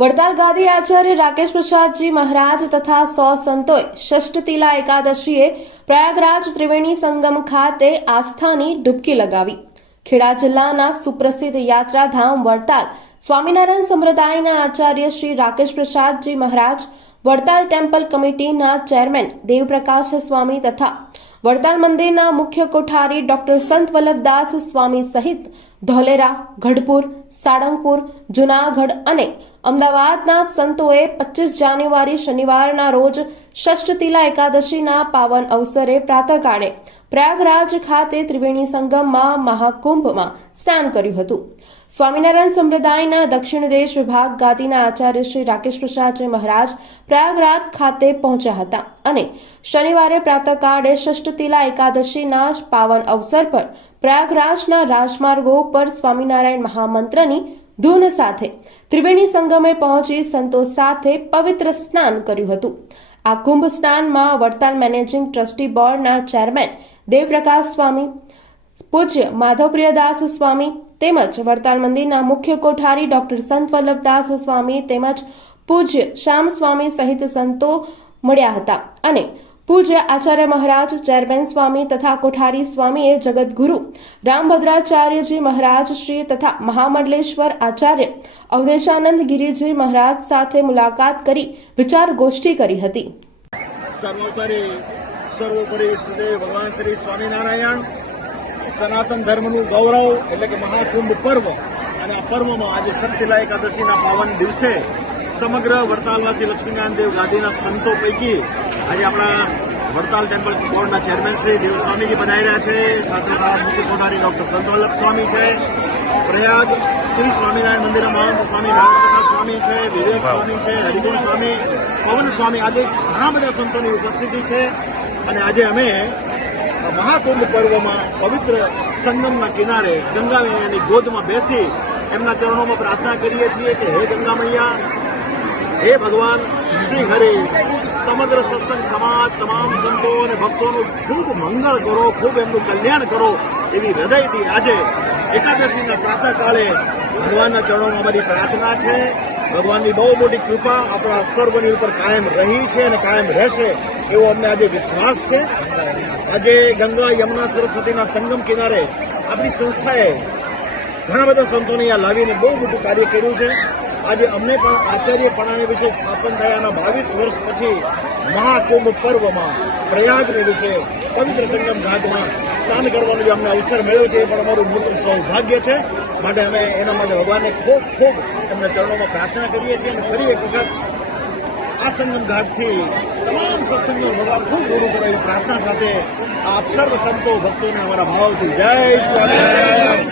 વડતાલ ગાદી આચાર્ય રાકેશ પ્રસાદજી મહારાજ તથા 100 સંતોએ ષષ્ઠતિલા એકાદશીએ પ્રયાગરાજ ત્રિવેણી સંગમ ખાતે આસ્થાની ડૂબકી લગાવી। ખેડા જિલ્લાના સુપ્રસિદ્ધ યાત્રાધામ વડતાલ સ્વામિનારાયણ સંપ્રદાયના આચાર્ય શ્રી રાકેશ પ્રસાદજી મહારાજ, વડતાલ ટેમ્પલ કમિટીના ચેરમેન દેવપ્રકાશ સ્વામી તથા વડતાલ મંદિરના મુખ્ય કોઠારી ડોક્ટર સંત વલ્લભદાસ સ્વામી સહિત ધોલેરા, ગઢપુર, સાળંગપુર, જૂનાગઢ અને અમદાવાદના સંતોએ 25 જાન્યુઆરી શનિવારના રોજ ષષ્ઠતિલા એકાદશીના પાવન અવસરે પ્રાતઃકાળે પ્રયાગરાજ ખાતે ત્રિવેણી સંગમમાં મહાકુંભમાં સ્નાન કર્યું હતું। સ્વામિનારાયણ સંપ્રદાયના દક્ષિણ દેશ વિભાગ ગાદીના આચાર્ય શ્રી રાકેશ પ્રસાદજી મહારાજ પ્રયાગરાજ ખાતે પહોંચ્યા હતા અને શનિવારે પ્રાતઃકાળે ષષ્ઠતિલા એકાદશીના પાવન અવસર પર પ્રયાગરાજના રાજમાર્ગો પર સ્વામિનારાયણ મહામંત્રની ધૂન સાથે ત્રિવેણી સંગમે પહોંચી સંતો સાથે પવિત્ર સ્નાન કર્યું હતું। આ કુંભ સ્નાનમાં વડતાલ મેનેજિંગ ટ્રસ્ટી બોર્ડના ચેરમેન દેવપ્રકાશ સ્વામી, પૂજ્ય માધવપ્રિયદાસ સ્વામી તેમજ વડતાલ મંદિરના મુખ્ય કોઠારી ડોક્ટર સંત વલ્લભદાસ સ્વામી તેમજ પૂજ્ય શ્યામ સ્વામી સહિત સંતો મળ્યા હતા અને પૂજ્ય આચાર્ય મહારાજ, ચેરમેન સ્વામી તથા કોઠારી સ્વામીએ જગતગુરુ રામભદ્રાચાર્યજી મહારાજ શ્રી તથા મહામંડલેશ્વર આચાર્ય અવધેશાનંદ ગિરિજી મહારાજ સાથે મુલાકાત કરી વિચાર ગોષ્ઠી કરી હતી। સર્વોપરી ઇષ્ટદેવ ભગવાન શ્રી સ્વામિનારાયણ સનાતન ધર્મનું ગૌરવ એટલે કે મહાકુંભ પર્વ અને આ પર્વમાં આજે ષષ્ઠતિલા એકાદશીના પાવન દિવસે સમગ્ર વડતાલવાસી લક્ષ્મીનારાયણ દેવ ગાદીના સંતો પૈકી આજે આપણા વડતાલ ટેમ્પલ બોર્ડના ચેરમેન શ્રી દેવ સ્વામીજી બનાવી રહ્યા છે। સાથે મુખ્ય કોઠારી ડોક્ટર સંત વલ્લભ સ્વામી છે, પ્રયાગ શ્રી સ્વામિનારાયણ મંદિરના મહંત સ્વામી નારાયણ સ્વામી છે, વિવેક સ્વામી છે, હરિગુણ સ્વામી, પવન સ્વામી આદિ ઘણા બધા સંતોની ઉપસ્થિતિ છે અને આજે અમે મહાકુંભ પર્વમાં પવિત્ર સંગમના કિનારે ગંગા મૈયાની ગોદમાં બેસી એમના ચરણોમાં પ્રાર્થના કરીએ છીએ કે હે ગંગા મૈયા, હે ભગવાન શ્રી હરિ, સમગ્ર સત્સંગ સમાજ તમામ સંતો અને ભક્તોનું ખૂબ મંગળ કરો, ખૂબ એમનું કલ્યાણ કરો એવી હૃદયથી આજે એકાદશીના પ્રાતઃકાળે ભગવાનના ચરણોમાં અમારી પ્રાર્થના છે। ભગવાનની બહુ મોટી કૃપા આપણા સર્વની ઉપર કાયમ રહી છે અને કાયમ રહેશે એવો અમને આજે વિશ્વાસ છે। આજે ગંગા, યમુના, સરસ્વતીના સંગમ કિનારે આપણી સંસ્થાએ ઘણા બધા સંતોને અહીંયા લાવીને બહુ મોટું કાર્ય કર્યું છે। આજે અમને પણ આચાર્યપણાને વિશે સ્થાપન થયાના 22 વર્ષ પછી મહાકુંભ પર્વમાં પ્રયાગને વિશે પવિત્ર સંગમ ઘાટમાં સ્નાન કરવાનો જે અમને અવસર મળ્યો છે એ પણ અમારું મોટું સૌભાગ્ય છે। માટે અમે એના માટે ભગવાનને ખૂબ ખૂબ એમના ચરણોમાં પ્રાર્થના કરીએ છીએ અને ફરી એક વખત આ સંગમ ઘાટથી તમામ સત્સંગનો ભગવાન ખૂબ દૂર કરે એવી પ્રાર્થના સાથે આપ સર્વ સંતો ભક્તોને અમારા ભાવથી જય સ્વામિનારાયણ।